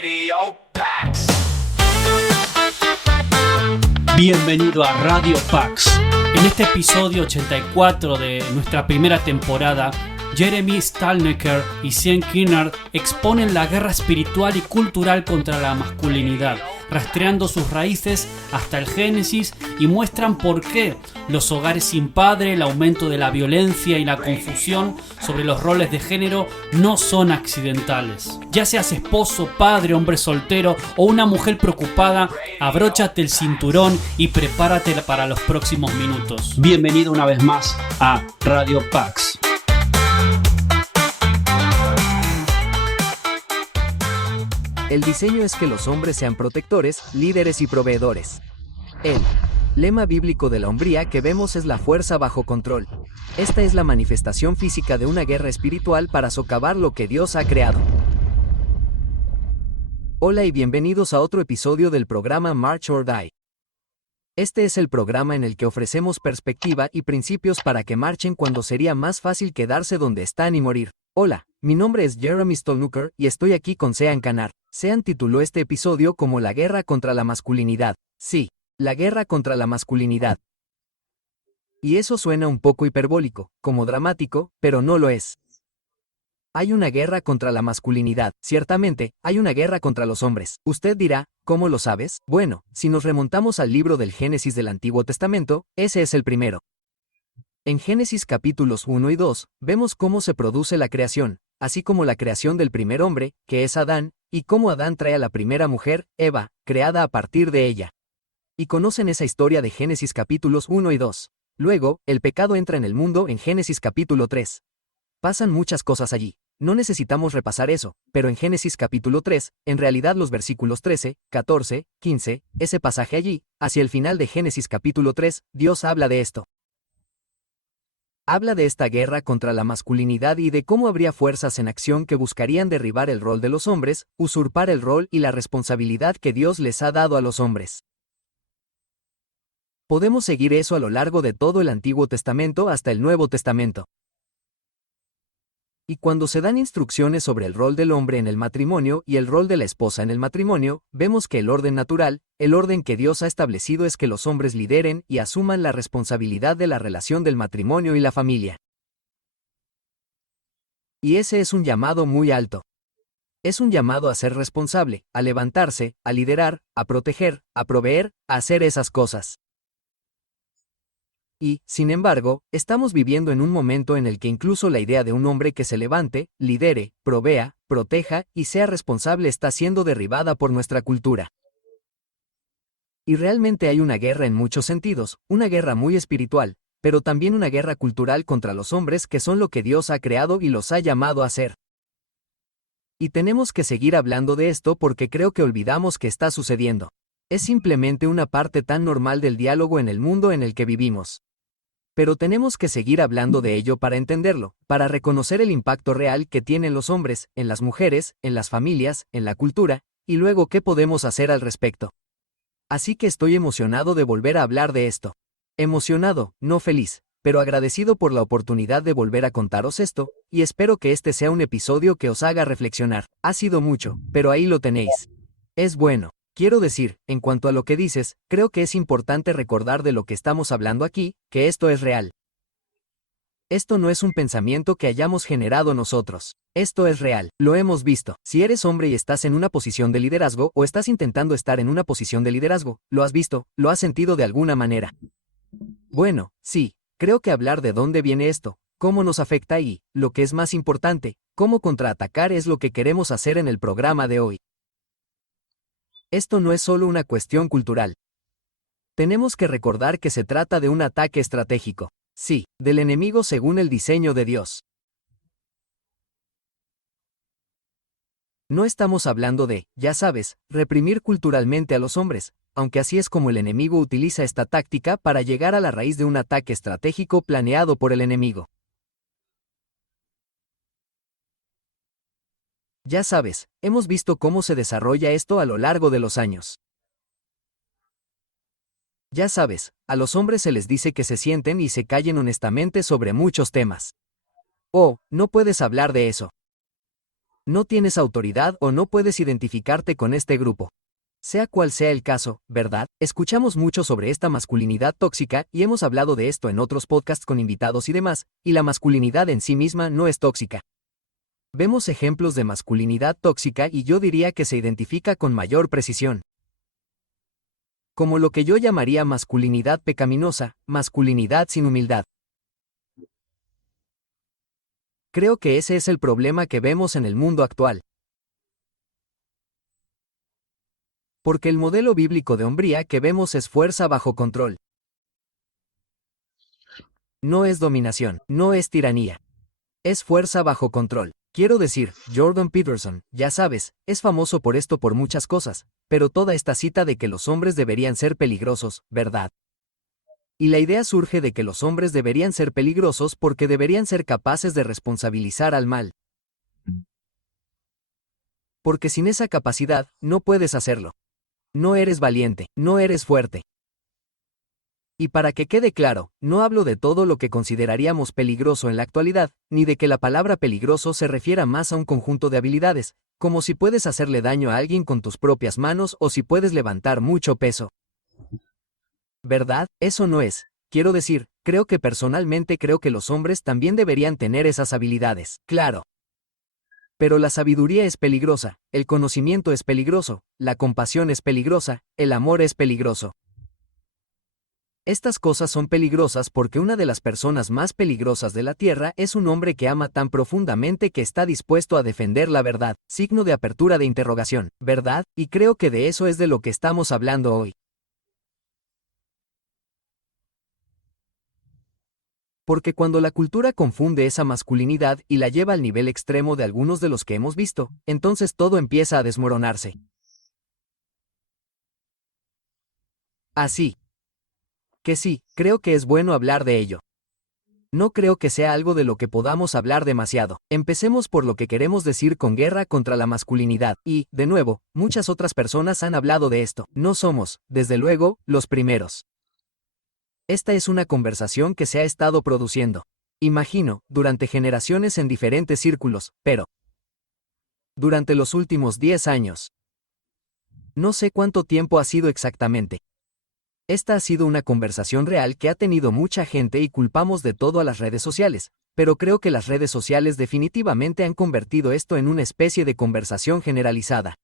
Radio Pax. Bienvenido a Radio Pax. En este episodio 84 de nuestra primera temporada, Jeremy Stalnecker y Sean Kennard exponen la guerra espiritual y cultural contra la masculinidad, rastreando sus raíces hasta el Génesis, y muestran por qué los hogares sin padre, el aumento de la violencia y la confusión sobre los roles de género no son accidentales. Ya seas esposo, padre, hombre soltero o una mujer preocupada, abróchate el cinturón y prepárate para los próximos minutos. Bienvenido una vez más a Radio Pax. El diseño es que los hombres sean protectores, líderes y proveedores. El lema bíblico de la hombría que vemos es la fuerza bajo control. Esta es la manifestación física de una guerra espiritual para socavar lo que Dios ha creado. Hola y bienvenidos a otro episodio del programa March or Die. Este es el programa en el que ofrecemos perspectiva y principios para que marchen cuando sería más fácil quedarse donde están y morir. Hola, mi nombre es Jeremy Stalnecker y estoy aquí con Sean Kennard. Sean tituló este episodio como La guerra contra la masculinidad. Sí, la guerra contra la masculinidad. Y eso suena un poco hiperbólico, como dramático, pero no lo es. Hay una guerra contra la masculinidad, ciertamente, hay una guerra contra los hombres. Usted dirá, ¿cómo lo sabes? Bueno, si nos remontamos al libro del Génesis del Antiguo Testamento, ese es el primero. En Génesis capítulos 1 y 2, vemos cómo se produce la creación, así como la creación del primer hombre, que es Adán, y cómo Adán trae a la primera mujer, Eva, creada a partir de ella. Y conocen esa historia de Génesis capítulos 1 y 2. Luego, el pecado entra en el mundo en Génesis capítulo 3. Pasan muchas cosas allí. No necesitamos repasar eso, pero en Génesis capítulo 3, en realidad los versículos 13, 14, 15, ese pasaje allí, hacia el final de Génesis capítulo 3, Dios habla de esto. Habla de esta guerra contra la masculinidad y de cómo habría fuerzas en acción que buscarían derribar el rol de los hombres, usurpar el rol y la responsabilidad que Dios les ha dado a los hombres. Podemos seguir eso a lo largo de todo el Antiguo Testamento hasta el Nuevo Testamento. Y cuando se dan instrucciones sobre el rol del hombre en el matrimonio y el rol de la esposa en el matrimonio, vemos que el orden natural, el orden que Dios ha establecido es que los hombres lideren y asuman la responsabilidad de la relación del matrimonio y la familia. Y ese es un llamado muy alto. Es un llamado a ser responsable, a levantarse, a liderar, a proteger, a proveer, a hacer esas cosas. Y, sin embargo, estamos viviendo en un momento en el que incluso la idea de un hombre que se levante, lidere, provea, proteja y sea responsable está siendo derribada por nuestra cultura. Y realmente hay una guerra en muchos sentidos, una guerra muy espiritual, pero también una guerra cultural contra los hombres que son lo que Dios ha creado y los ha llamado a ser. Y tenemos que seguir hablando de esto porque creo que olvidamos que está sucediendo. Es simplemente una parte tan normal del diálogo en el mundo en el que vivimos. Pero tenemos que seguir hablando de ello para entenderlo, para reconocer el impacto real que tienen los hombres, en las mujeres, en las familias, en la cultura, y luego qué podemos hacer al respecto. Así que estoy emocionado de volver a hablar de esto. Emocionado, no feliz, pero agradecido por la oportunidad de volver a contaros esto, y espero que este sea un episodio que os haga reflexionar. Ha sido mucho, pero ahí lo tenéis. Es bueno. Quiero decir, en cuanto a lo que dices, creo que es importante recordar de lo que estamos hablando aquí, que esto es real. Esto no es un pensamiento que hayamos generado nosotros. Esto es real, lo hemos visto. Si eres hombre y estás en una posición de liderazgo o estás intentando estar en una posición de liderazgo, lo has visto, lo has sentido de alguna manera. Bueno, sí, creo que hablar de dónde viene esto, cómo nos afecta y, lo que es más importante, cómo contraatacar es lo que queremos hacer en el programa de hoy. Esto no es solo una cuestión cultural. Tenemos que recordar que se trata de un ataque estratégico. Sí, del enemigo según el diseño de Dios. No estamos hablando de, ya sabes, reprimir culturalmente a los hombres, aunque así es como el enemigo utiliza esta táctica para llegar a la raíz de un ataque estratégico planeado por el enemigo. Ya sabes, hemos visto cómo se desarrolla esto a lo largo de los años. Ya sabes, a los hombres se les dice que se sienten y se callen honestamente sobre muchos temas. Oh, no puedes hablar de eso. No tienes autoridad o no puedes identificarte con este grupo. Sea cual sea el caso, ¿verdad? Escuchamos mucho sobre esta masculinidad tóxica y hemos hablado de esto en otros podcasts con invitados y demás, y la masculinidad en sí misma no es tóxica. Vemos ejemplos de masculinidad tóxica y yo diría que se identifica con mayor precisión como lo que yo llamaría masculinidad pecaminosa, masculinidad sin humildad. Creo que ese es el problema que vemos en el mundo actual. Porque el modelo bíblico de hombría que vemos es fuerza bajo control. No es dominación, no es tiranía. Es fuerza bajo control. Quiero decir, Jordan Peterson, ya sabes, es famoso por esto por muchas cosas, pero toda esta cita de que los hombres deberían ser peligrosos, ¿verdad? Y la idea surge de que los hombres deberían ser peligrosos porque deberían ser capaces de responsabilizar al mal. Porque sin esa capacidad, no puedes hacerlo. No eres valiente, no eres fuerte. Y para que quede claro, no hablo de todo lo que consideraríamos peligroso en la actualidad, ni de que la palabra peligroso se refiera más a un conjunto de habilidades, como si puedes hacerle daño a alguien con tus propias manos o si puedes levantar mucho peso. ¿Verdad? Eso no es. Quiero decir, creo que personalmente creo que los hombres también deberían tener esas habilidades, claro. Pero la sabiduría es peligrosa, el conocimiento es peligroso, la compasión es peligrosa, el amor es peligroso. Estas cosas son peligrosas porque una de las personas más peligrosas de la tierra es un hombre que ama tan profundamente que está dispuesto a defender la verdad, signo de apertura de interrogación, ¿verdad? Y creo que de eso es de lo que estamos hablando hoy. Porque cuando la cultura confunde esa masculinidad y la lleva al nivel extremo de algunos de los que hemos visto, entonces todo empieza a desmoronarse. Así que sí, creo que es bueno hablar de ello. No creo que sea algo de lo que podamos hablar demasiado. Empecemos por lo que queremos decir con guerra contra la masculinidad, y, de nuevo, muchas otras personas han hablado de esto. No somos, desde luego, los primeros. Esta es una conversación que se ha estado produciendo, imagino, durante generaciones en diferentes círculos, pero durante los últimos 10 años. No sé cuánto tiempo ha sido exactamente. Esta ha sido una conversación real que ha tenido mucha gente y culpamos de todo a las redes sociales, pero creo que las redes sociales definitivamente han convertido esto en una especie de conversación generalizada.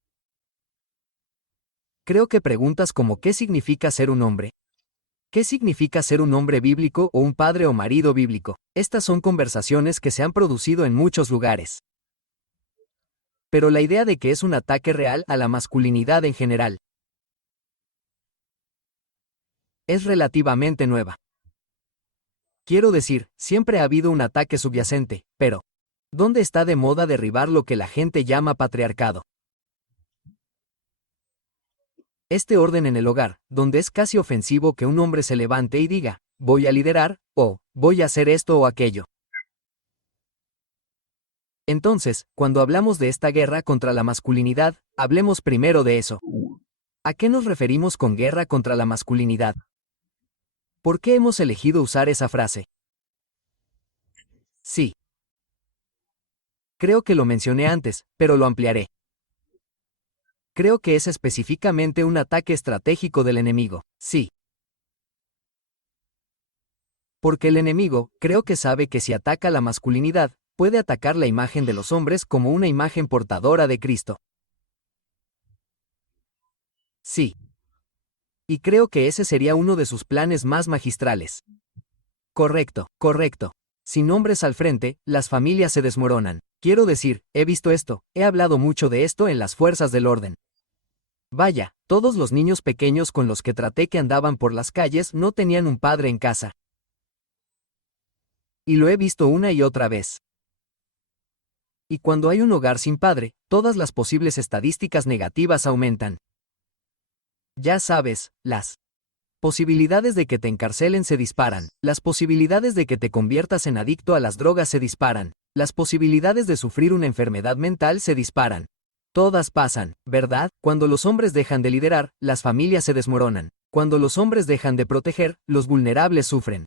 Creo que preguntas como ¿qué significa ser un hombre? ¿Qué significa ser un hombre bíblico o un padre o marido bíblico? Estas son conversaciones que se han producido en muchos lugares. Pero la idea de que es un ataque real a la masculinidad en general es relativamente nueva. Quiero decir, siempre ha habido un ataque subyacente, pero ¿dónde está de moda derribar lo que la gente llama patriarcado? Este orden en el hogar, donde es casi ofensivo que un hombre se levante y diga, voy a liderar, o voy a hacer esto o aquello. Entonces, cuando hablamos de esta guerra contra la masculinidad, hablemos primero de eso. ¿A qué nos referimos con guerra contra la masculinidad? ¿Por qué hemos elegido usar esa frase? Sí. Creo que lo mencioné antes, pero lo ampliaré. Creo que es específicamente un ataque estratégico del enemigo, sí. Porque el enemigo, creo que sabe que si ataca la masculinidad, puede atacar la imagen de los hombres como una imagen portadora de Cristo. Sí. Y creo que ese sería uno de sus planes más magistrales. Correcto, correcto. Sin hombres al frente, las familias se desmoronan. Quiero decir, he visto esto, he hablado mucho de esto en las fuerzas del orden. Vaya, todos los niños pequeños con los que traté que andaban por las calles no tenían un padre en casa. Y lo he visto una y otra vez. Y cuando hay un hogar sin padre, todas las posibles estadísticas negativas aumentan. Ya sabes, las posibilidades de que te encarcelen se disparan, las posibilidades de que te conviertas en adicto a las drogas se disparan, las posibilidades de sufrir una enfermedad mental se disparan. Todas pasan, ¿verdad? Cuando los hombres dejan de liderar, las familias se desmoronan. Cuando los hombres dejan de proteger, los vulnerables sufren.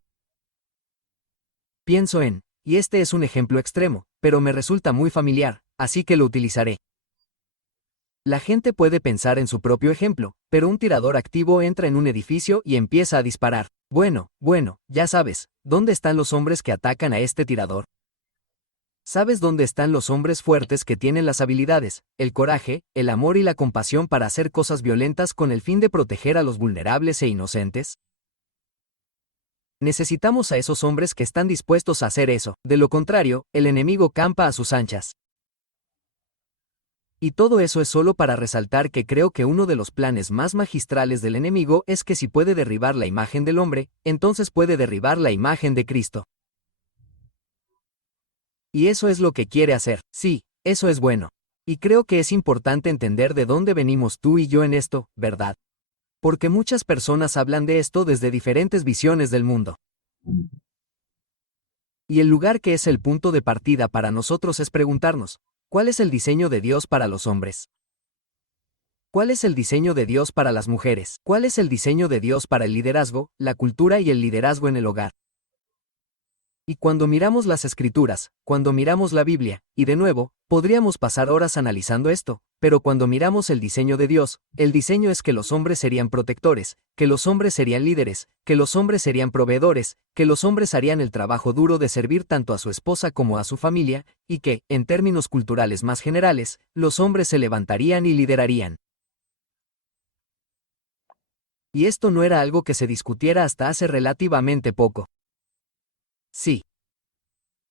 Pienso en, y este es un ejemplo extremo, pero me resulta muy familiar, así que lo utilizaré. La gente puede pensar en su propio ejemplo, pero un tirador activo entra en un edificio y empieza a disparar. Bueno, ya sabes, ¿dónde están los hombres que atacan a este tirador? ¿Sabes dónde están los hombres fuertes que tienen las habilidades, el coraje, el amor y la compasión para hacer cosas violentas con el fin de proteger a los vulnerables e inocentes? Necesitamos a esos hombres que están dispuestos a hacer eso, de lo contrario, el enemigo campa a sus anchas. Y todo eso es solo para resaltar que creo que uno de los planes más magistrales del enemigo es que si puede derribar la imagen del hombre, entonces puede derribar la imagen de Cristo. Y eso es lo que quiere hacer. Sí, eso es bueno. Y creo que es importante entender de dónde venimos tú y yo en esto, ¿verdad? Porque muchas personas hablan de esto desde diferentes visiones del mundo. Y el lugar que es el punto de partida para nosotros es preguntarnos, ¿cuál es el diseño de Dios para los hombres? ¿Cuál es el diseño de Dios para las mujeres? ¿Cuál es el diseño de Dios para el liderazgo, la cultura y el liderazgo en el hogar? Y cuando miramos las Escrituras, cuando miramos la Biblia, y de nuevo, podríamos pasar horas analizando esto, pero cuando miramos el diseño de Dios, el diseño es que los hombres serían protectores, que los hombres serían líderes, que los hombres serían proveedores, que los hombres harían el trabajo duro de servir tanto a su esposa como a su familia, y que, en términos culturales más generales, los hombres se levantarían y liderarían. Y esto no era algo que se discutiera hasta hace relativamente poco. Sí.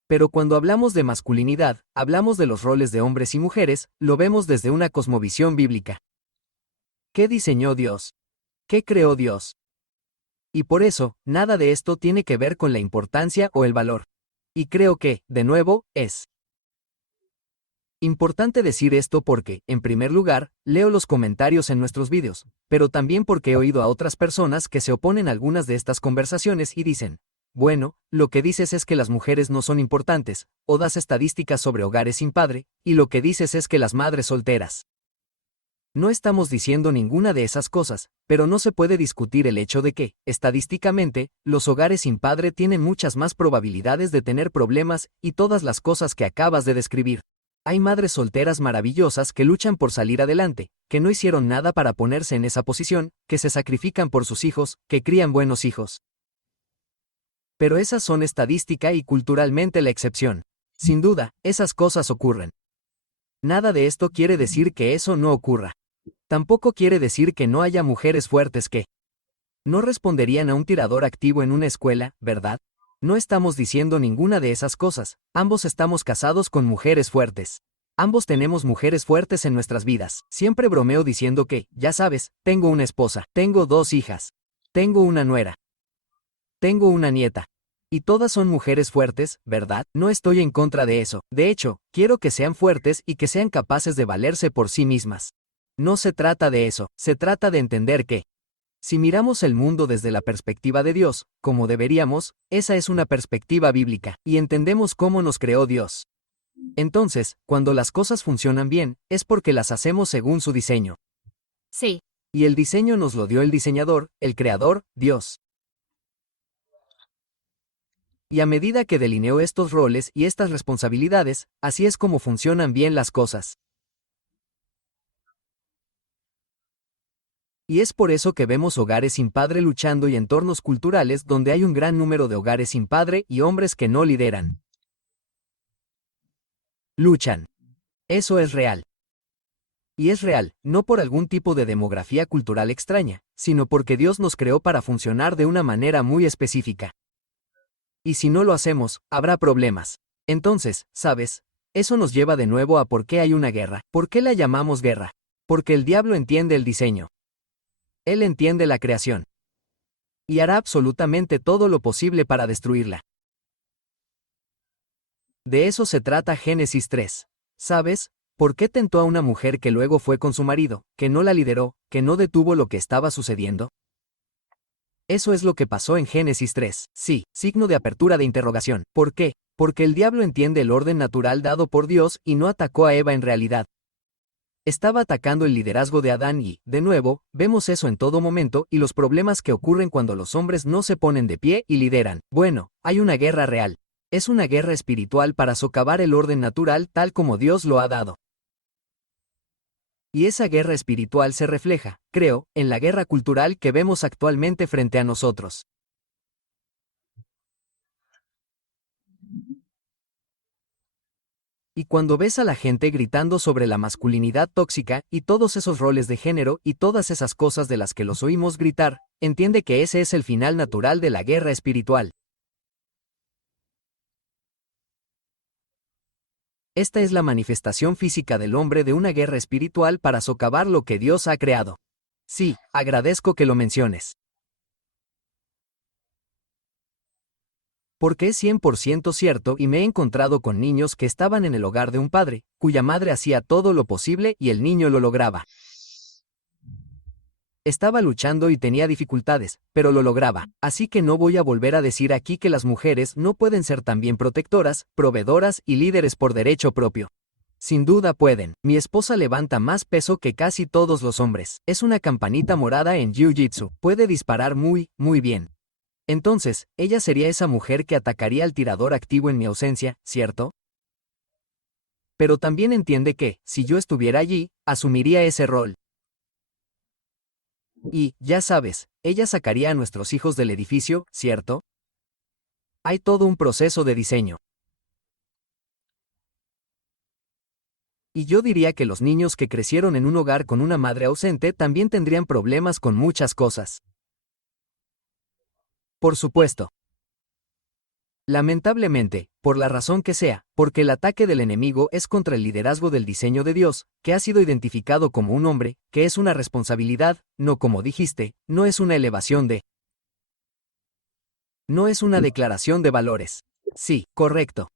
Pero cuando hablamos de masculinidad, hablamos de los roles de hombres y mujeres, lo vemos desde una cosmovisión bíblica. ¿Qué diseñó Dios? ¿Qué creó Dios? Y por eso, nada de esto tiene que ver con la importancia o el valor. Y creo que, de nuevo, es importante decir esto porque, en primer lugar, leo los comentarios en nuestros vídeos, pero también porque he oído a otras personas que se oponen a algunas de estas conversaciones y dicen, bueno, lo que dices es que las mujeres no son importantes, o das estadísticas sobre hogares sin padre, y lo que dices es que las madres solteras. No estamos diciendo ninguna de esas cosas, pero no se puede discutir el hecho de que, estadísticamente, los hogares sin padre tienen muchas más probabilidades de tener problemas y todas las cosas que acabas de describir. Hay madres solteras maravillosas que luchan por salir adelante, que no hicieron nada para ponerse en esa posición, que se sacrifican por sus hijos, que crían buenos hijos. Pero esas son estadística y culturalmente la excepción. Sin duda, esas cosas ocurren. Nada de esto quiere decir que eso no ocurra. Tampoco quiere decir que no haya mujeres fuertes que no responderían a un tirador activo en una escuela, ¿verdad? No estamos diciendo ninguna de esas cosas. Ambos estamos casados con mujeres fuertes. Ambos tenemos mujeres fuertes en nuestras vidas. Siempre bromeo diciendo que, ya sabes, tengo una esposa, tengo 2 hijas, tengo una nuera, tengo una nieta. Y todas son mujeres fuertes, ¿verdad? No estoy en contra de eso. De hecho, quiero que sean fuertes y que sean capaces de valerse por sí mismas. No se trata de eso, se trata de entender que, si miramos el mundo desde la perspectiva de Dios, como deberíamos, esa es una perspectiva bíblica, y entendemos cómo nos creó Dios. Entonces, cuando las cosas funcionan bien, es porque las hacemos según su diseño. Sí. Y el diseño nos lo dio el diseñador, el creador, Dios. Y a medida que delineó estos roles y estas responsabilidades, así es como funcionan bien las cosas. Y es por eso que vemos hogares sin padre luchando y entornos culturales donde hay un gran número de hogares sin padre y hombres que no lideran. Luchan. Eso es real. Y es real, no por algún tipo de demografía cultural extraña, sino porque Dios nos creó para funcionar de una manera muy específica. Y si no lo hacemos, habrá problemas. Entonces, ¿sabes? Eso nos lleva de nuevo a por qué hay una guerra. ¿Por qué la llamamos guerra? Porque el diablo entiende el diseño. Él entiende la creación. Y hará absolutamente todo lo posible para destruirla. De eso se trata Génesis 3. ¿Sabes? ¿Por qué tentó a una mujer que luego fue con su marido, que no la lideró, que no detuvo lo que estaba sucediendo? Eso es lo que pasó en Génesis 3. Sí, signo de apertura de interrogación. ¿Por qué? Porque el diablo entiende el orden natural dado por Dios y no atacó a Eva en realidad. Estaba atacando el liderazgo de Adán y, de nuevo, vemos eso en todo momento y los problemas que ocurren cuando los hombres no se ponen de pie y lideran. Bueno, hay una guerra real. Es una guerra espiritual para socavar el orden natural tal como Dios lo ha dado. Y esa guerra espiritual se refleja, creo, en la guerra cultural que vemos actualmente frente a nosotros. Y cuando ves a la gente gritando sobre la masculinidad tóxica y todos esos roles de género y todas esas cosas de las que los oímos gritar, entiende que ese es el final natural de la guerra espiritual. Esta es la manifestación física del hombre de una guerra espiritual para socavar lo que Dios ha creado. Sí, agradezco que lo menciones. Porque es 100% cierto y me he encontrado con niños que estaban en el hogar de un padre, cuya madre hacía todo lo posible y el niño lo lograba. Estaba luchando y tenía dificultades, pero lo lograba, así que no voy a volver a decir aquí que las mujeres no pueden ser también protectoras, proveedoras y líderes por derecho propio. Sin duda pueden. Mi esposa levanta más peso que casi todos los hombres. Es una campanita morada en Jiu-Jitsu. Puede disparar muy bien. Entonces, ella sería esa mujer que atacaría al tirador activo en mi ausencia, ¿cierto? Pero también entiende que, si yo estuviera allí, asumiría ese rol. Y, ya sabes, ella sacaría a nuestros hijos del edificio, ¿cierto? Hay todo un proceso de diseño. Y yo diría que los niños que crecieron en un hogar con una madre ausente también tendrían problemas con muchas cosas. Por supuesto. Lamentablemente, por la razón que sea, porque el ataque del enemigo es contra el liderazgo del diseño de Dios, que ha sido identificado como un hombre, que es una responsabilidad, no como dijiste, no es una elevación de... No es una declaración de valores. Sí, correcto.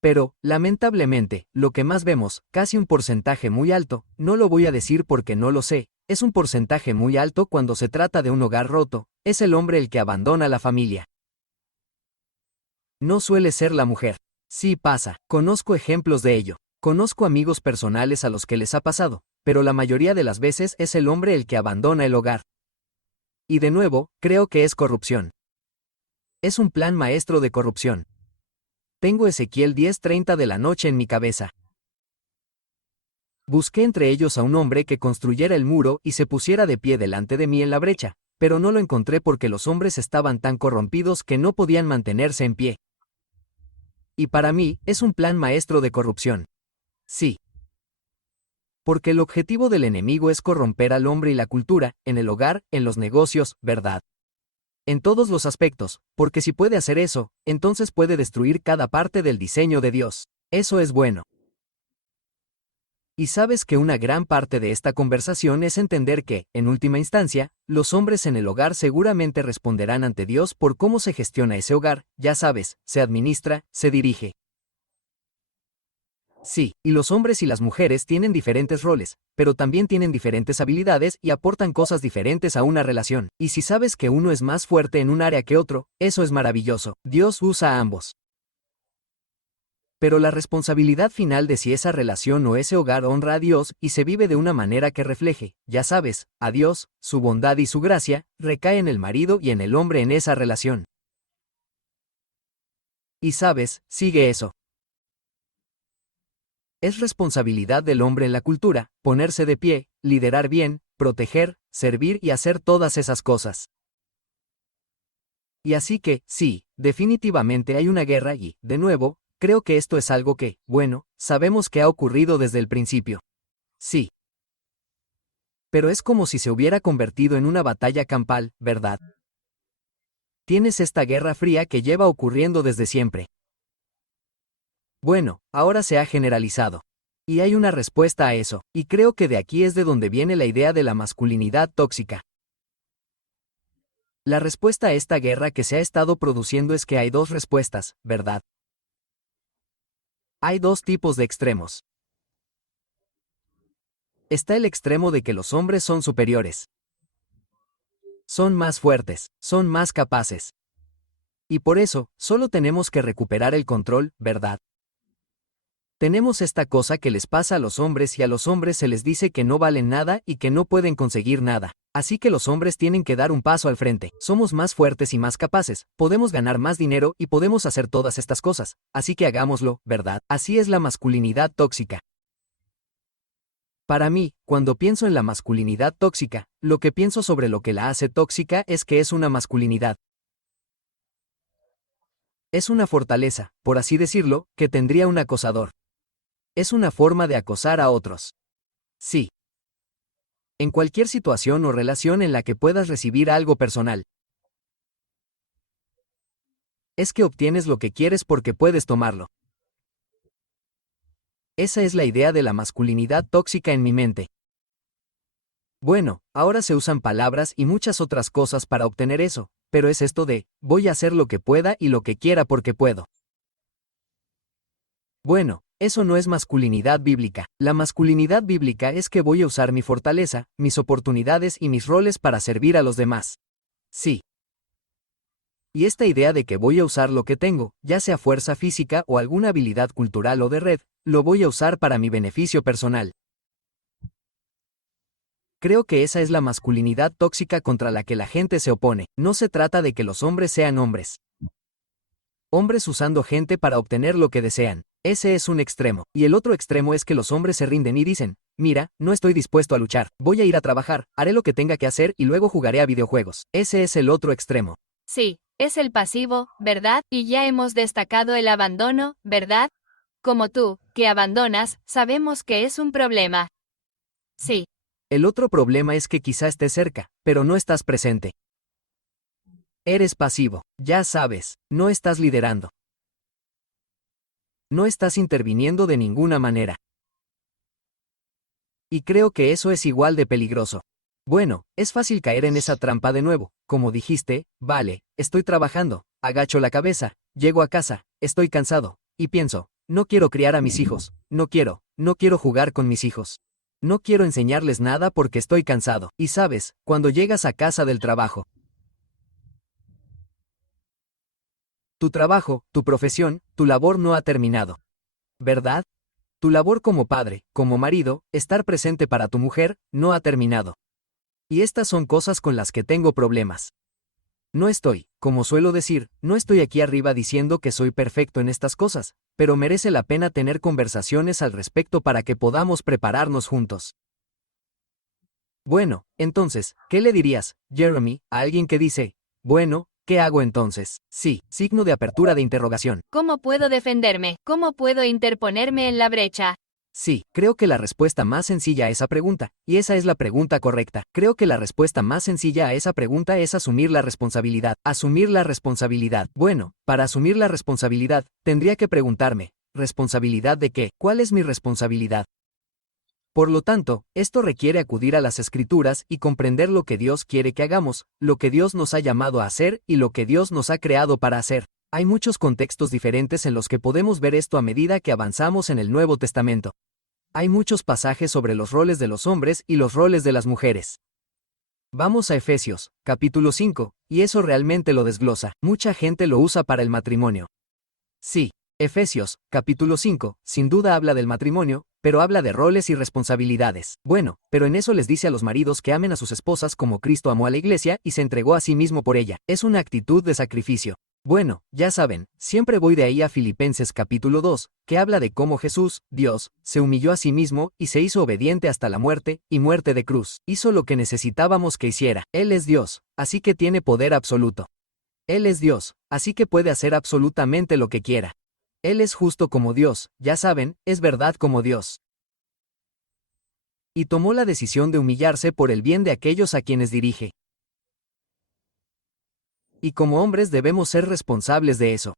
Pero, lamentablemente, lo que más vemos, casi un porcentaje muy alto, no lo voy a decir porque no lo sé, es un porcentaje muy alto cuando se trata de un hogar roto, es el hombre el que abandona la familia. No suele ser la mujer. Sí pasa, conozco ejemplos de ello. Conozco amigos personales a los que les ha pasado, pero la mayoría de las veces es el hombre el que abandona el hogar. Y de nuevo, creo que es corrupción. Es un plan maestro de corrupción. Tengo Ezequiel 10:30 de la noche en mi cabeza. Busqué entre ellos a un hombre que construyera el muro y se pusiera de pie delante de mí en la brecha, pero no lo encontré porque los hombres estaban tan corrompidos que no podían mantenerse en pie. Y para mí, es un plan maestro de corrupción. Sí. Porque el objetivo del enemigo es corromper al hombre y la cultura, en el hogar, en los negocios, ¿verdad? En todos los aspectos, porque si puede hacer eso, entonces puede destruir cada parte del diseño de Dios. Eso es bueno. Y sabes que una gran parte de esta conversación es entender que, en última instancia, los hombres en el hogar seguramente responderán ante Dios por cómo se gestiona ese hogar, ya sabes, se administra, se dirige. Sí, y los hombres y las mujeres tienen diferentes roles, pero también tienen diferentes habilidades y aportan cosas diferentes a una relación. Y si sabes que uno es más fuerte en un área que otro, eso es maravilloso. Dios usa a ambos. Pero la responsabilidad final de si esa relación o ese hogar honra a Dios y se vive de una manera que refleje, ya sabes, a Dios, su bondad y su gracia, recae en el marido y en el hombre en esa relación. Y sabes, sigue eso. Es responsabilidad del hombre en la cultura, ponerse de pie, liderar bien, proteger, servir y hacer todas esas cosas. Y así que, sí, definitivamente hay una guerra y, de nuevo, creo que esto es algo que, bueno, sabemos que ha ocurrido desde el principio. Sí. Pero es como si se hubiera convertido en una batalla campal, ¿verdad? Tienes esta guerra fría que lleva ocurriendo desde siempre. Bueno, ahora se ha generalizado. Y hay una respuesta a eso, y creo que de aquí es de donde viene la idea de la masculinidad tóxica. La respuesta a esta guerra que se ha estado produciendo es que hay dos respuestas, ¿verdad? Hay dos tipos de extremos. Está el extremo de que los hombres son superiores. Son más fuertes, son más capaces. Y por eso, solo tenemos que recuperar el control, ¿verdad? Tenemos esta cosa que les pasa a los hombres y a los hombres se les dice que no valen nada y que no pueden conseguir nada. Así que los hombres tienen que dar un paso al frente. Somos más fuertes y más capaces, podemos ganar más dinero y podemos hacer todas estas cosas. Así que hagámoslo, ¿verdad? Así es la masculinidad tóxica. Para mí, cuando pienso en la masculinidad tóxica, lo que pienso sobre lo que la hace tóxica es que es una masculinidad. Es una fortaleza, por así decirlo, que tendría un acosador. Es una forma de acosar a otros. Sí. En cualquier situación o relación en la que puedas recibir algo personal. Es que obtienes lo que quieres porque puedes tomarlo. Esa es la idea de la masculinidad tóxica en mi mente. Bueno, ahora se usan palabras y muchas otras cosas para obtener eso, pero es esto de, voy a hacer lo que pueda y lo que quiera porque puedo. Bueno, eso no es masculinidad bíblica. La masculinidad bíblica es que voy a usar mi fortaleza, mis oportunidades y mis roles para servir a los demás. Sí. Y esta idea de que voy a usar lo que tengo, ya sea fuerza física o alguna habilidad cultural o de red, lo voy a usar para mi beneficio personal. Creo que esa es la masculinidad tóxica contra la que la gente se opone. No se trata de que los hombres sean hombres. Hombres usando gente para obtener lo que desean. Ese es un extremo. Y el otro extremo es que los hombres se rinden y dicen, mira, no estoy dispuesto a luchar, voy a ir a trabajar, haré lo que tenga que hacer y luego jugaré a videojuegos. Ese es el otro extremo. Sí, es el pasivo, ¿verdad? Y ya hemos destacado el abandono, ¿verdad? Como tú, que abandonas, sabemos que es un problema. Sí. El otro problema es que quizá estés cerca, pero no estás presente. Eres pasivo, ya sabes, no estás liderando. No estás interviniendo de ninguna manera. Y creo que eso es igual de peligroso. Bueno, es fácil caer en esa trampa de nuevo, como dijiste, vale, estoy trabajando, agacho la cabeza, llego a casa, estoy cansado, y pienso, no quiero criar a mis hijos, no quiero jugar con mis hijos. No quiero enseñarles nada porque estoy cansado. Y sabes, cuando llegas a casa del trabajo, tu trabajo, tu profesión, tu labor no ha terminado. ¿Verdad? Tu labor como padre, como marido, estar presente para tu mujer, no ha terminado. Y estas son cosas con las que tengo problemas. No estoy, como suelo decir, no estoy aquí arriba diciendo que soy perfecto en estas cosas, pero merece la pena tener conversaciones al respecto para que podamos prepararnos juntos. Bueno, entonces, ¿qué le dirías, Jeremy, a alguien que dice, bueno, ¿qué hago entonces? Sí, signo de apertura de interrogación. ¿Cómo puedo defenderme? ¿Cómo puedo interponerme en la brecha? Sí, creo que la respuesta más sencilla a esa pregunta, y esa es la pregunta correcta, creo que la respuesta más sencilla a esa pregunta es asumir la responsabilidad. Asumir la responsabilidad. Bueno, para asumir la responsabilidad, tendría que preguntarme, ¿responsabilidad de qué? ¿Cuál es mi responsabilidad? Por lo tanto, esto requiere acudir a las Escrituras y comprender lo que Dios quiere que hagamos, lo que Dios nos ha llamado a hacer y lo que Dios nos ha creado para hacer. Hay muchos contextos diferentes en los que podemos ver esto a medida que avanzamos en el Nuevo Testamento. Hay muchos pasajes sobre los roles de los hombres y los roles de las mujeres. Vamos a Efesios, capítulo 5, y eso realmente lo desglosa. Mucha gente lo usa para el matrimonio. Sí, Efesios, capítulo 5, sin duda habla del matrimonio, pero habla de roles y responsabilidades. Bueno, pero en eso les dice a los maridos que amen a sus esposas como Cristo amó a la iglesia y se entregó a sí mismo por ella. Es una actitud de sacrificio. Bueno, ya saben, siempre voy de ahí a Filipenses capítulo 2, que habla de cómo Jesús, Dios, se humilló a sí mismo y se hizo obediente hasta la muerte, y muerte de cruz. Hizo lo que necesitábamos que hiciera. Él es Dios, así que tiene poder absoluto. Él es Dios, así que puede hacer absolutamente lo que quiera. Él es justo como Dios, ya saben, es verdad como Dios. Y tomó la decisión de humillarse por el bien de aquellos a quienes dirige. Y como hombres debemos ser responsables de eso.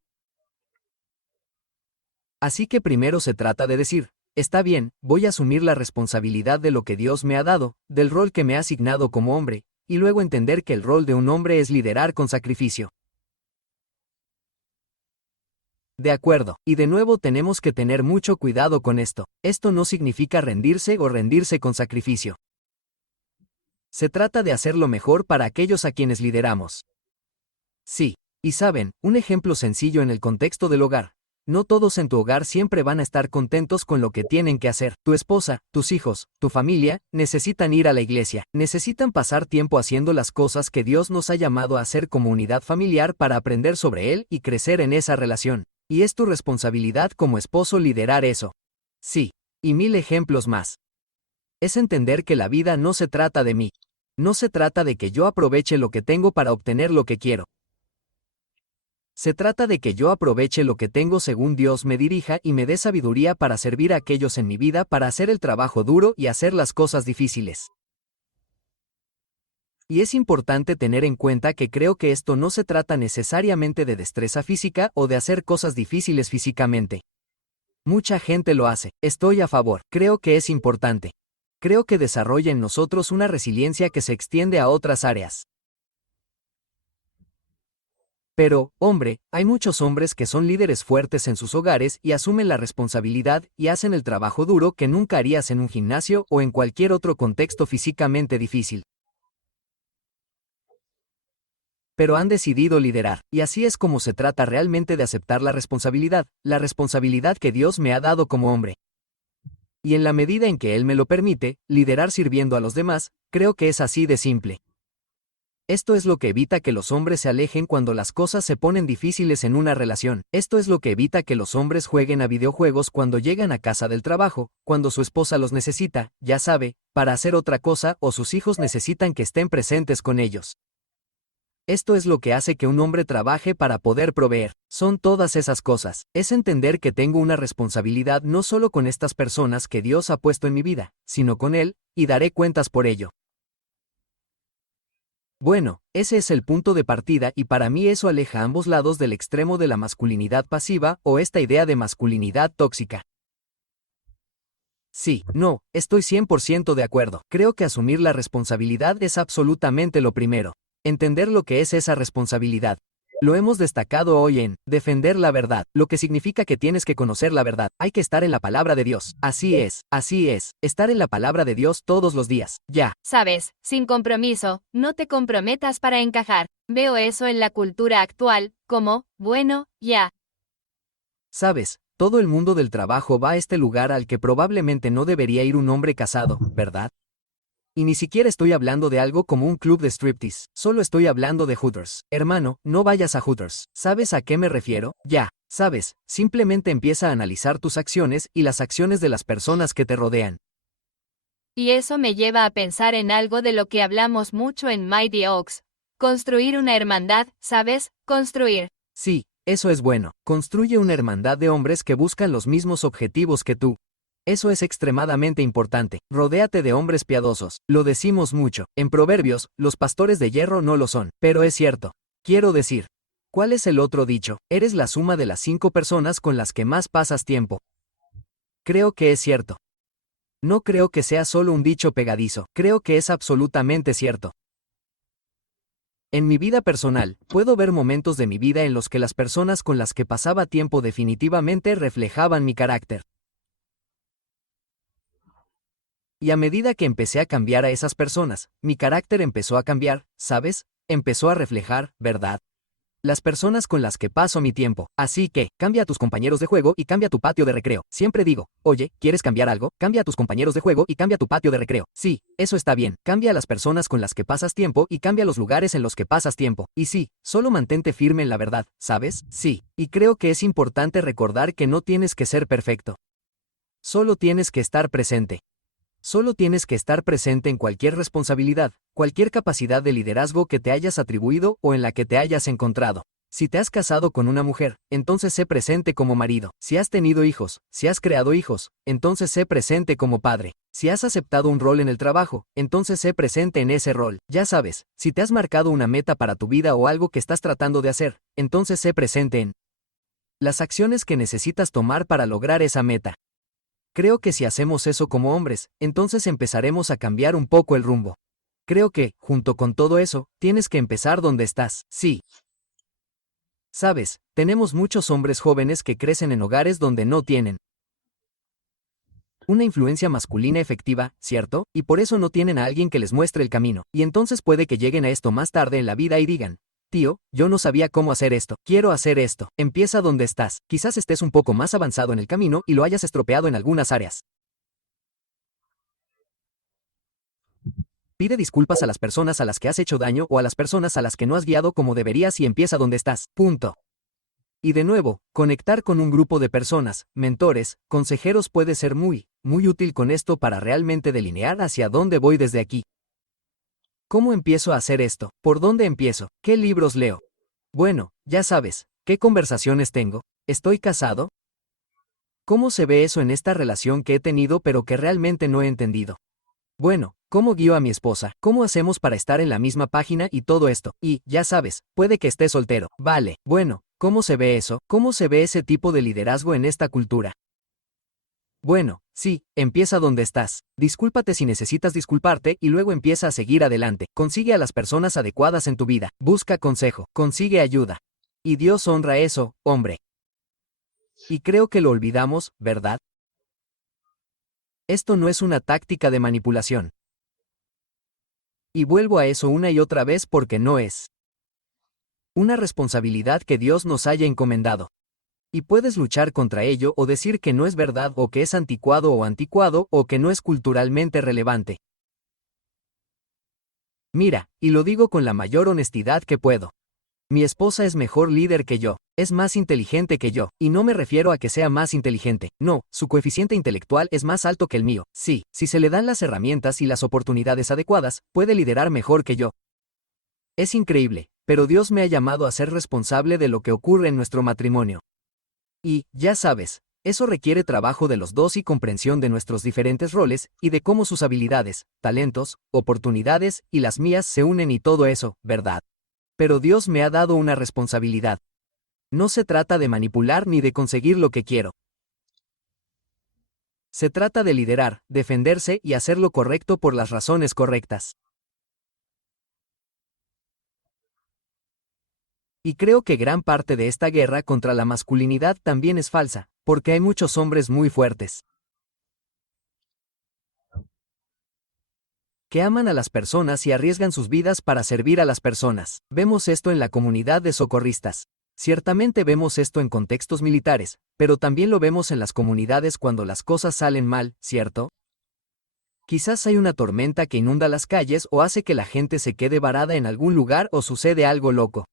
Así que primero se trata de decir, está bien, voy a asumir la responsabilidad de lo que Dios me ha dado, del rol que me ha asignado como hombre, y luego entender que el rol de un hombre es liderar con sacrificio. De acuerdo, y de nuevo tenemos que tener mucho cuidado con esto. Esto no significa rendirse o rendirse con sacrificio. Se trata de hacer lo mejor para aquellos a quienes lideramos. Sí, y saben, un ejemplo sencillo en el contexto del hogar. No todos en tu hogar siempre van a estar contentos con lo que tienen que hacer. Tu esposa, tus hijos, tu familia, necesitan ir a la iglesia, necesitan pasar tiempo haciendo las cosas que Dios nos ha llamado a hacer como unidad familiar para aprender sobre Él y crecer en esa relación. Y es tu responsabilidad como esposo liderar eso. Sí, y 1000 ejemplos más. Es entender que la vida no se trata de mí. No se trata de que yo aproveche lo que tengo para obtener lo que quiero. Se trata de que yo aproveche lo que tengo según Dios me dirija y me dé sabiduría para servir a aquellos en mi vida, para hacer el trabajo duro y hacer las cosas difíciles. Y es importante tener en cuenta que creo que esto no se trata necesariamente de destreza física o de hacer cosas difíciles físicamente. Mucha gente lo hace, estoy a favor, creo que es importante. Creo que desarrolla en nosotros una resiliencia que se extiende a otras áreas. Pero, hombre, hay muchos hombres que son líderes fuertes en sus hogares y asumen la responsabilidad y hacen el trabajo duro que nunca harías en un gimnasio o en cualquier otro contexto físicamente difícil. Pero han decidido liderar, y así es como se trata realmente de aceptar la responsabilidad que Dios me ha dado como hombre. Y en la medida en que Él me lo permite, liderar sirviendo a los demás, creo que es así de simple. Esto es lo que evita que los hombres se alejen cuando las cosas se ponen difíciles en una relación. Esto es lo que evita que los hombres jueguen a videojuegos cuando llegan a casa del trabajo, cuando su esposa los necesita, ya sabe, para hacer otra cosa o sus hijos necesitan que estén presentes con ellos. Esto es lo que hace que un hombre trabaje para poder proveer. Son todas esas cosas. Es entender que tengo una responsabilidad no solo con estas personas que Dios ha puesto en mi vida, sino con Él, y daré cuentas por ello. Bueno, ese es el punto de partida y para mí eso aleja a ambos lados del extremo de la masculinidad pasiva o esta idea de masculinidad tóxica. Sí, no, estoy 100% de acuerdo. Creo que asumir la responsabilidad es absolutamente lo primero. Entender lo que es esa responsabilidad. Lo hemos destacado hoy en defender la verdad, lo que significa que tienes que conocer la verdad. Hay que estar en la palabra de Dios. Así es, estar en la palabra de Dios todos los días. Ya. Sabes, sin compromiso, no te comprometas para encajar. Veo eso en la cultura actual, como, bueno, ya. Sabes, todo el mundo del trabajo va a este lugar al que probablemente no debería ir un hombre casado, ¿verdad? Y ni siquiera estoy hablando de algo como un club de striptease, solo estoy hablando de Hooters. Hermano, no vayas a Hooters. ¿Sabes a qué me refiero? Ya, sabes, simplemente empieza a analizar tus acciones y las acciones de las personas que te rodean. Y eso me lleva a pensar en algo de lo que hablamos mucho en Mighty Oaks. Construir una hermandad, ¿sabes? Construir. Sí, eso es bueno. Construye una hermandad de hombres que buscan los mismos objetivos que tú. Eso es extremadamente importante. Rodéate de hombres piadosos. Lo decimos mucho. En Proverbios, los pastores de hierro no lo son. Pero es cierto. Quiero decir, ¿cuál es el otro dicho? Eres la suma de las 5 personas con las que más pasas tiempo. Creo que es cierto. No creo que sea solo un dicho pegadizo. Creo que es absolutamente cierto. En mi vida personal, puedo ver momentos de mi vida en los que las personas con las que pasaba tiempo definitivamente reflejaban mi carácter. Y a medida que empecé a cambiar a esas personas, mi carácter empezó a cambiar, ¿sabes? Empezó a reflejar, ¿verdad? Las personas con las que paso mi tiempo. Así que, cambia a tus compañeros de juego y cambia tu patio de recreo. Siempre digo, oye, ¿quieres cambiar algo? Cambia a tus compañeros de juego y cambia tu patio de recreo. Sí, eso está bien. Cambia a las personas con las que pasas tiempo y cambia los lugares en los que pasas tiempo. Y sí, solo mantente firme en la verdad, ¿sabes? Sí, y creo que es importante recordar que no tienes que ser perfecto. Solo tienes que estar presente. Solo tienes que estar presente en cualquier responsabilidad, cualquier capacidad de liderazgo que te hayas atribuido o en la que te hayas encontrado. Si te has casado con una mujer, entonces sé presente como marido. Si has tenido hijos, si has creado hijos, entonces sé presente como padre. Si has aceptado un rol en el trabajo, entonces sé presente en ese rol. Ya sabes, si te has marcado una meta para tu vida o algo que estás tratando de hacer, entonces sé presente en las acciones que necesitas tomar para lograr esa meta. Creo que si hacemos eso como hombres, entonces empezaremos a cambiar un poco el rumbo. Creo que, junto con todo eso, tienes que empezar donde estás. Sí. Sabes, tenemos muchos hombres jóvenes que crecen en hogares donde no tienen una influencia masculina efectiva, ¿cierto? Y por eso no tienen a alguien que les muestre el camino. Y entonces puede que lleguen a esto más tarde en la vida y digan, Tío, yo no sabía cómo hacer esto. Quiero hacer esto. Empieza donde estás. Quizás estés un poco más avanzado en el camino y lo hayas estropeado en algunas áreas. Pide disculpas a las personas a las que has hecho daño o a las personas a las que no has guiado como deberías y empieza donde estás. Punto. Y de nuevo, conectar con un grupo de personas, mentores, consejeros puede ser muy útil con esto para realmente delinear hacia dónde voy desde aquí. ¿Cómo empiezo a hacer esto? ¿Por dónde empiezo? ¿Qué libros leo? Bueno, ya sabes, ¿qué conversaciones tengo? ¿Estoy casado? ¿Cómo se ve eso en esta relación que he tenido pero que realmente no he entendido? Bueno, ¿cómo guío a mi esposa? ¿Cómo hacemos para estar en la misma página y todo esto? Y, ya sabes, puede que esté soltero. Vale, bueno, ¿cómo se ve eso? ¿Cómo se ve ese tipo de liderazgo en esta cultura? Bueno, sí, empieza donde estás. Discúlpate si necesitas disculparte y luego empieza a seguir adelante. Consigue a las personas adecuadas en tu vida. Busca consejo. Consigue ayuda. Y Dios honra eso, hombre. Y creo que lo olvidamos, ¿verdad? Esto no es una táctica de manipulación. Y vuelvo a eso una y otra vez porque no es una responsabilidad que Dios nos haya encomendado. Y puedes luchar contra ello o decir que no es verdad o que es anticuado o que no es culturalmente relevante. Mira, y lo digo con la mayor honestidad que puedo. Mi esposa es mejor líder que yo, es más inteligente que yo, y no me refiero a que sea más inteligente, no, su coeficiente intelectual es más alto que el mío. Sí, si se le dan las herramientas y las oportunidades adecuadas, puede liderar mejor que yo. Es increíble, pero Dios me ha llamado a ser responsable de lo que ocurre en nuestro matrimonio. Y, ya sabes, eso requiere trabajo de los dos y comprensión de nuestros diferentes roles, y de cómo sus habilidades, talentos, oportunidades y las mías se unen y todo eso, ¿verdad? Pero Dios me ha dado una responsabilidad. No se trata de manipular ni de conseguir lo que quiero. Se trata de liderar, defenderse y hacer lo correcto por las razones correctas. Y creo que gran parte de esta guerra contra la masculinidad también es falsa, porque hay muchos hombres muy fuertes que aman a las personas y arriesgan sus vidas para servir a las personas. Vemos esto en la comunidad de socorristas. Ciertamente vemos esto en contextos militares, pero también lo vemos en las comunidades cuando las cosas salen mal, ¿cierto? Quizás hay una tormenta que inunda las calles o hace que la gente se quede varada en algún lugar o sucede algo loco.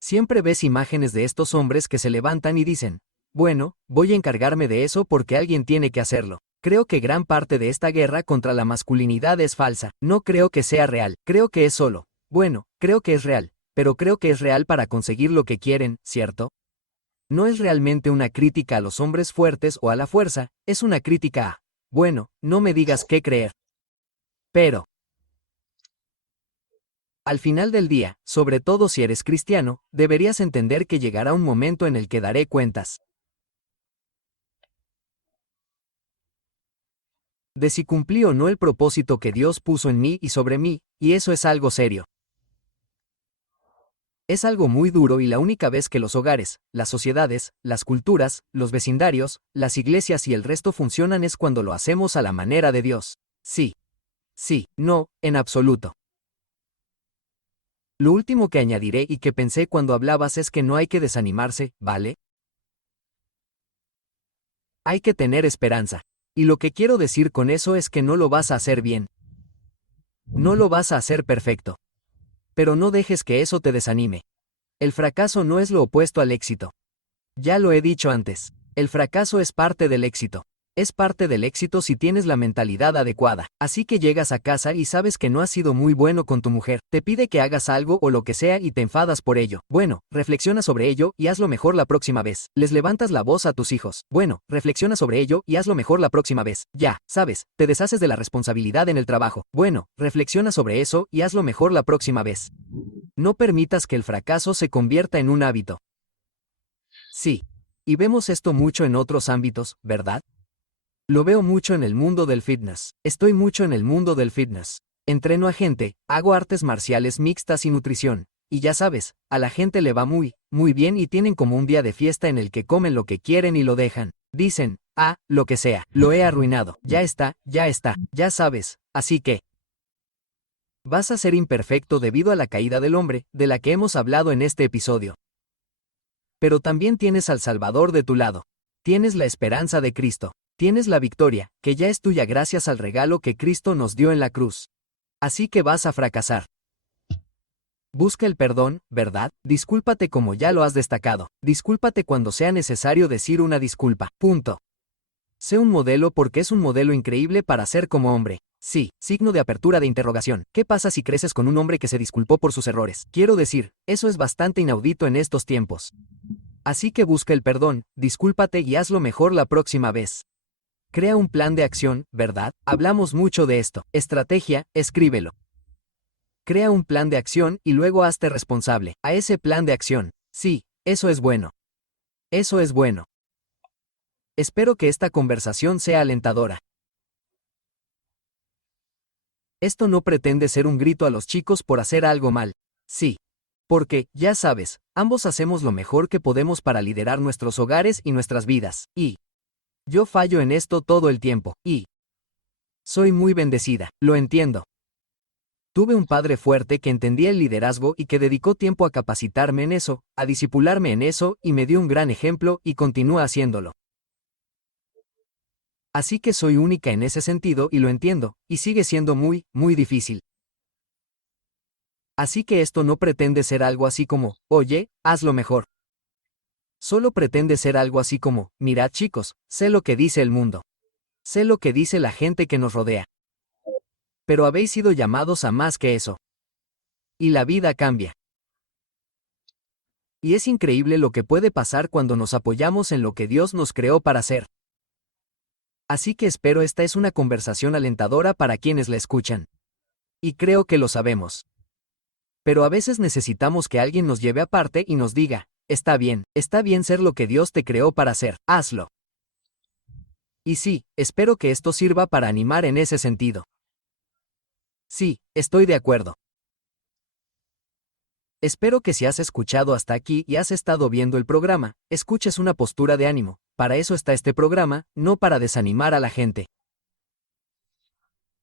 Siempre ves imágenes de estos hombres que se levantan y dicen, bueno, voy a encargarme de eso porque alguien tiene que hacerlo. Creo que gran parte de esta guerra contra la masculinidad es falsa. No creo que sea real. Creo que es solo. Bueno, creo que es real. Pero creo que es real para conseguir lo que quieren, ¿cierto? No es realmente una crítica a los hombres fuertes o a la fuerza, es una crítica a, bueno, no me digas qué creer. Pero, al final del día, sobre todo si eres cristiano, deberías entender que llegará un momento en el que daré cuentas de si cumplí o no el propósito que Dios puso en mí y sobre mí, y eso es algo serio. Es algo muy duro y la única vez que los hogares, las sociedades, las culturas, los vecindarios, las iglesias y el resto funcionan es cuando lo hacemos a la manera de Dios. Sí. Sí, no, en absoluto. Lo último que añadiré y que pensé cuando hablabas es que no hay que desanimarse, ¿vale? Hay que tener esperanza. Y lo que quiero decir con eso es que no lo vas a hacer bien. No lo vas a hacer perfecto. Pero no dejes que eso te desanime. El fracaso no es lo opuesto al éxito. Ya lo he dicho antes. El fracaso es parte del éxito. Es parte del éxito si tienes la mentalidad adecuada. Así que llegas a casa y sabes que no has sido muy bueno con tu mujer. Te pide que hagas algo o lo que sea y te enfadas por ello. Bueno, reflexiona sobre ello y hazlo mejor la próxima vez. Les levantas la voz a tus hijos. Bueno, reflexiona sobre ello y hazlo mejor la próxima vez. Ya, sabes, te deshaces de la responsabilidad en el trabajo. Bueno, reflexiona sobre eso y hazlo mejor la próxima vez. No permitas que el fracaso se convierta en un hábito. Sí. Y vemos esto mucho en otros ámbitos, ¿verdad? Lo veo mucho en el mundo del fitness. Estoy mucho en el mundo del fitness. Entreno a gente, hago artes marciales mixtas y nutrición. Y ya sabes, a la gente le va muy bien y tienen como un día de fiesta en el que comen lo que quieren y lo dejan. Dicen, lo que sea, lo he arruinado. Ya está, ya sabes. Así que, Vas a ser imperfecto debido a la caída del hombre, de la que hemos hablado en este episodio. Pero también tienes al Salvador de tu lado. Tienes la esperanza de Cristo. Tienes la victoria, que ya es tuya gracias al regalo que Cristo nos dio en la cruz. Así que vas a fracasar. Busca el perdón, ¿verdad? Discúlpate como ya lo has destacado. Discúlpate cuando sea necesario decir una disculpa. Punto. Sé un modelo porque es un modelo increíble para ser como hombre. Sí, signo de apertura de interrogación. ¿Qué pasa si creces con un hombre que se disculpó por sus errores? Quiero decir, eso es bastante inaudito en estos tiempos. Así que busca el perdón, discúlpate y hazlo mejor la próxima vez. Crea un plan de acción, ¿verdad? Hablamos mucho de esto. Estrategia, escríbelo. Crea un plan de acción y luego hazte responsable a ese plan de acción. Sí, eso es bueno. Eso es bueno. Espero que esta conversación sea alentadora. Esto no pretende ser un grito a los chicos por hacer algo mal. Sí. Porque, ya sabes, ambos hacemos lo mejor que podemos para liderar nuestros hogares y nuestras vidas. Y yo fallo en esto todo el tiempo. Y soy muy bendecida, lo entiendo. Tuve un padre fuerte que entendía el liderazgo y que dedicó tiempo a capacitarme en eso, a discipularme en eso y me dio un gran ejemplo y continúa haciéndolo. Así que soy única en ese sentido y lo entiendo, y sigue siendo muy, muy difícil. Así que esto no pretende ser algo así como, oye, hazlo mejor. Solo pretende ser algo así como, mirad chicos, sé lo que dice el mundo. Sé lo que dice la gente que nos rodea. Pero habéis sido llamados a más que eso. Y la vida cambia. Y es increíble lo que puede pasar cuando nos apoyamos en lo que Dios nos creó para hacer. Así que espero esta es una conversación alentadora para quienes la escuchan. Y creo que lo sabemos. Pero a veces necesitamos que alguien nos lleve aparte y nos diga, está bien ser lo que Dios te creó para hacer, hazlo. Y sí, espero que esto sirva para animar en ese sentido. Sí, estoy de acuerdo. Espero que si has escuchado hasta aquí y has estado viendo el programa, escuches una postura de ánimo. Para eso está este programa, no para desanimar a la gente.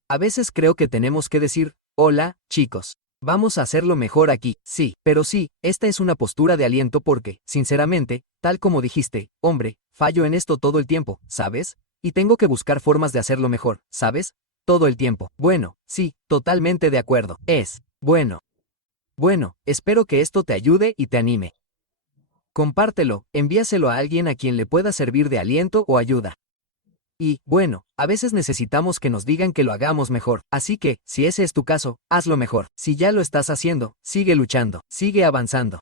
A veces creo que tenemos que decir, hola, chicos. Vamos a hacerlo mejor aquí, sí, pero sí, esta es una postura de aliento porque, sinceramente, tal como dijiste, hombre, fallo en esto todo el tiempo, ¿sabes? Y tengo que buscar formas de hacerlo mejor, ¿sabes? Todo el tiempo. Bueno, sí, totalmente de acuerdo. Bueno, espero que esto te ayude y te anime. Compártelo, envíaselo a alguien a quien le pueda servir de aliento o ayuda. Y, bueno, a veces necesitamos que nos digan que lo hagamos mejor, así que, si ese es tu caso, hazlo mejor. Si ya lo estás haciendo, sigue luchando, sigue avanzando.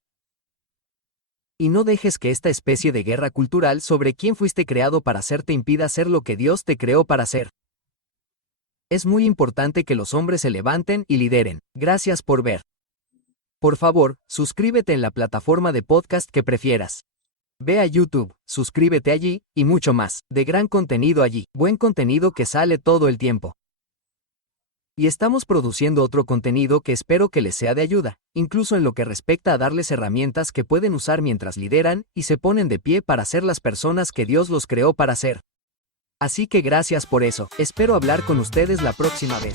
Y no dejes que esta especie de guerra cultural sobre quién fuiste creado para ser te impida hacer lo que Dios te creó para hacer. Es muy importante que los hombres se levanten y lideren. Gracias por ver. Por favor, suscríbete en la plataforma de podcast que prefieras. Ve a YouTube, suscríbete allí, y mucho más, de gran contenido allí, buen contenido que sale todo el tiempo. Y estamos produciendo otro contenido que espero que les sea de ayuda, incluso en lo que respecta a darles herramientas que pueden usar mientras lideran y se ponen de pie para ser las personas que Dios los creó para ser. Así que gracias por eso, espero hablar con ustedes la próxima vez.